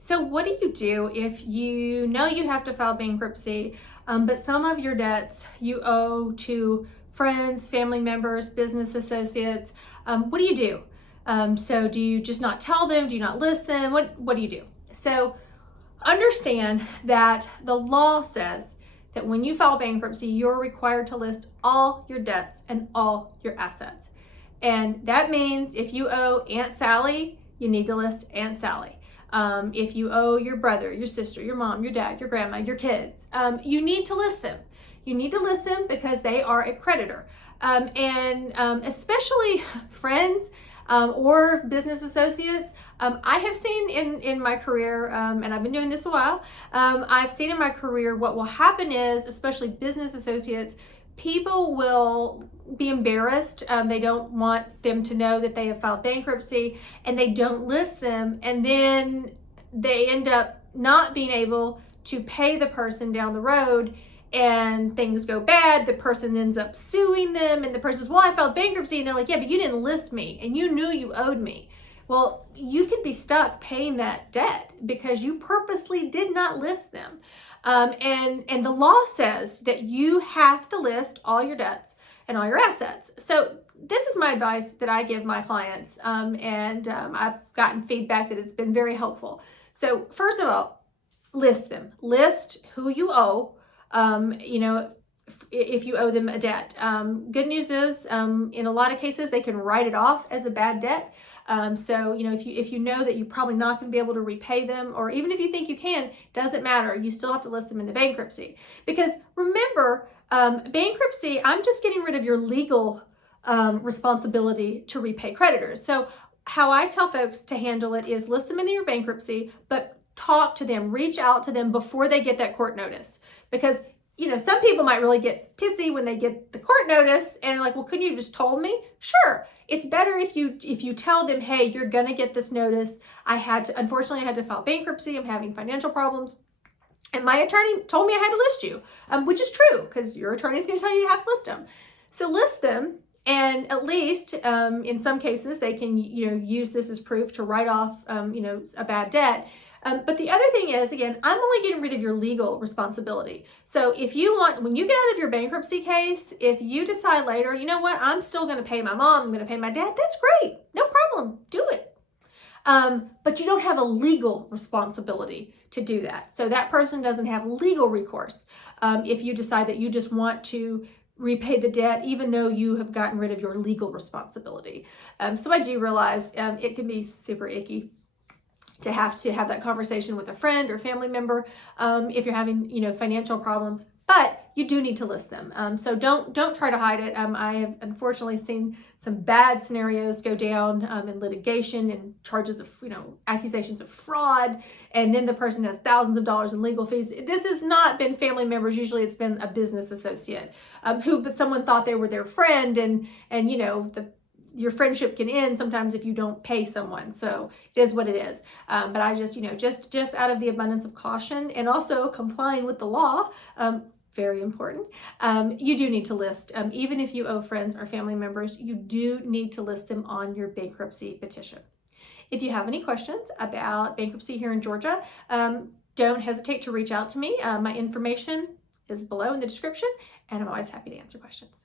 So what do you do if you know you have to file bankruptcy, but some of your debts you owe to friends, family members, business associates? What do you do? So do you just not tell them? Do you not list them? What do you do? So understand that the law says that when you file bankruptcy, you're required to list all your debts and all your assets. And that means if you owe Aunt Sally, you need to list Aunt Sally. If you owe your brother, your sister, your mom, your dad, your grandma, your kids, you need to list them. You need to list them because they are a creditor. Especially friends or business associates. I have seen in my career, and I've been doing this a while, I've seen in my career what will happen is, especially business associates, people will be embarrassed. They don't want them to know that they have filed bankruptcy, and they don't list them, and then they end up not being able to pay the person down the road, and things go bad. The person ends up suing them, and the person says, well, I filed bankruptcy, and they're like, yeah, but you didn't list me, and you knew you owed me. Well, you could be stuck paying that debt because you purposely did not list them. And the law says that you have to list all your debts and all your assets. So this is my advice that I give my clients, I've gotten feedback that it's been very helpful. So first of all, list them. List who you owe. If you owe them a debt. Good news is, in a lot of cases, they can write it off as a bad debt. If you know that you're probably not going to be able to repay them, or even if you think you can, doesn't matter. You still have to list them in the bankruptcy. Because remember, bankruptcy, I'm just getting rid of your legal responsibility to repay creditors. So how I tell folks to handle it is list them in your bankruptcy, but talk to them, reach out to them before they get that court notice. Because some people might really get pissy when they get the court notice and like, well, couldn't you have just told me? Sure. It's better if you tell them, hey, you're going to get this notice. Unfortunately, I had to file bankruptcy. I'm having financial problems. And my attorney told me I had to list you, which is true because your attorney is going to tell you you have to list them. So list them. And at least in some cases, they can, use this as proof to write off, a bad debt. But the other thing is, again, I'm only getting rid of your legal responsibility. So when you get out of your bankruptcy case, if you decide later, you know what, I'm still going to pay my mom, I'm going to pay my dad, that's great. No problem. Do it. But you don't have a legal responsibility to do that. So that person doesn't have legal recourse if you decide that you just want to repay the debt, even though you have gotten rid of your legal responsibility. So I do realize it can be super icky to have that conversation with a friend or family member if you're having financial problems, but you do need to list them. So don't try to hide it. I have unfortunately seen some bad scenarios go down in litigation and charges of accusations of fraud, and then the person has thousands of dollars in legal fees. This has not been family members. Usually it's been a business associate but someone thought they were their friend, and your friendship can end sometimes if you don't pay someone. So it is what it is. But I just out of the abundance of caution and also complying with the law, very important, you do need to list, even if you owe friends or family members, you do need to list them on your bankruptcy petition. If you have any questions about bankruptcy here in Georgia, don't hesitate to reach out to me. My information is below in the description, and I'm always happy to answer questions.